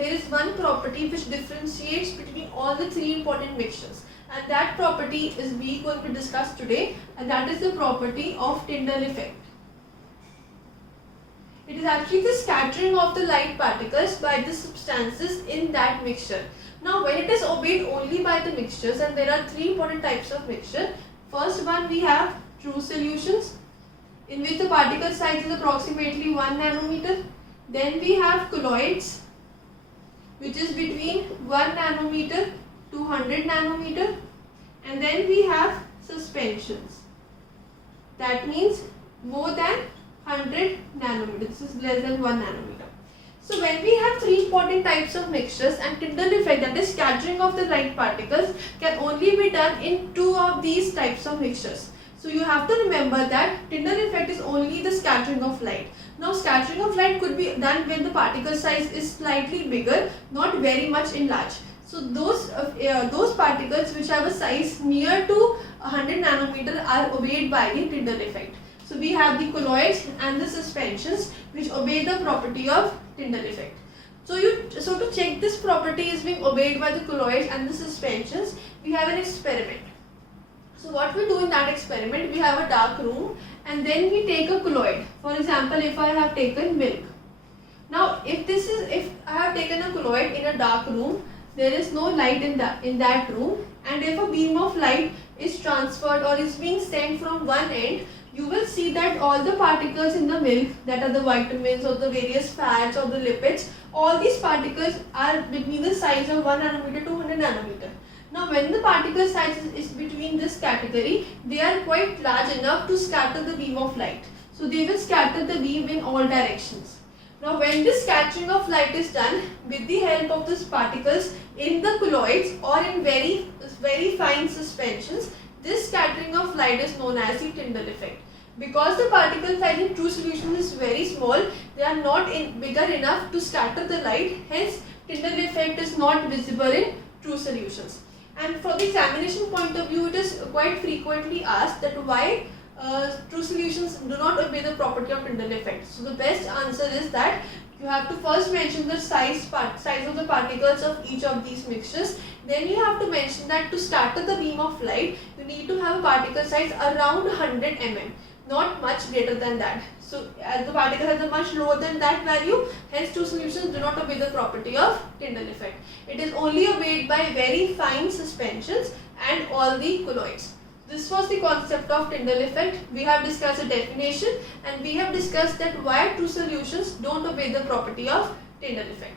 there is one property which differentiates between all the three important mixtures, and that property is we going to discuss today, and that is the property of Tyndall effect. It is actually the scattering of the light particles by the substances in that mixture. Now when it is obeyed only by the mixtures, and there are three important types of mixture. First one, we have true solutions in which the particle size is approximately 1 nanometer. Then we have colloids, which is between 1 nanometer to 100 nanometer. And then we have suspensions. That means more than 100 nanometers. This is less than 1 nanometer. So when we have three important types of mixtures, and Tyndall effect, that is scattering of the light particles, can only be done in two of these types of mixtures. So you have to remember that Tyndall effect is only the scattering of light. Now scattering of light could be done when the particle size is slightly bigger, not very much enlarged. So those particles which have a size near to 100 nanometer are obeyed by the Tyndall effect. So we have the colloids and the suspensions which obey the property of Tyndall effect. So to check this property is being obeyed by the colloids and the suspensions, we have an experiment. So what we do in that experiment, we have a dark room and then we take a colloid. For example, if I have taken milk. Now if I have taken a colloid in a dark room, there is no light in that room, and if a beam of light is transferred or is being sent from one end, you will see that all the particles in the milk, that are the vitamins or the various fats or the lipids, all these particles are between the size of 1 nanometer to 100 nanometer. Now when the particle size is between this category, they are quite large enough to scatter the beam of light. So they will scatter the beam in all directions. Now when this scattering of light is done with the help of these particles in the colloids or in very fine suspensions, this scattering of light is known as the Tyndall effect. Because the particle size in true solution is very small, they are not bigger enough to scatter the light, hence Tyndall effect is not visible in true solutions. And from the examination point of view, it is quite frequently asked that why true solutions do not obey the property of Tyndall effect. So the best answer is that you have to first mention the size of the particles of each of these mixtures. Then you have to mention that to scatter the beam of light, you need to have a particle size around 100 mm, not much greater than that. So as the particle has a much lower than that value, hence true solutions do not obey the property of Tyndall effect. It is only obeyed by very fine suspensions and all the colloids. This was the concept of Tyndall effect. We have discussed a definition and we have discussed that why true solutions don't obey the property of Tyndall effect.